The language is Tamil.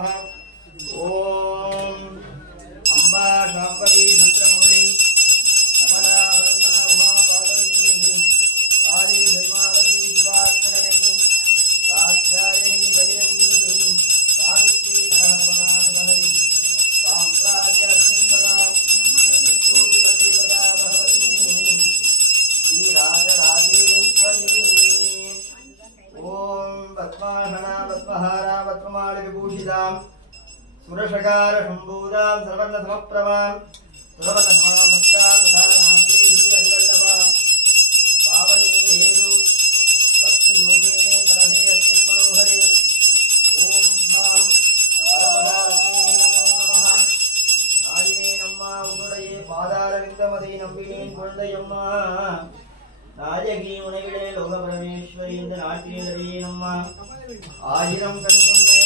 ॐ अम्बा शाम्बवी सन्त्र பத்மநாபத்மஹாராமத்மமாளிவிபூஷிதாம் சுரஷகார சம்பூதாம் சரவர்ண சமப்பிரமாம் சுரவர்ண சமாமஸ்தாம் சாரணாங்கேஹி அரிவல்லவாம் பாவனே ஹேது பக்தி யோகேனே கலசே அஸ்மின் மனோகரே ஓம் ஹாம் பரமதாரஸ்மே நமோ நம நாடினேன் அம்மா உன்னுடைய பாதார நம்பினேன் குழந்தையம்மா நாயகி உணவிட லோக பரமேஸ்வரி இந்த நாட்டினரையே நம்மா ஆயிரம் கண் கொண்டே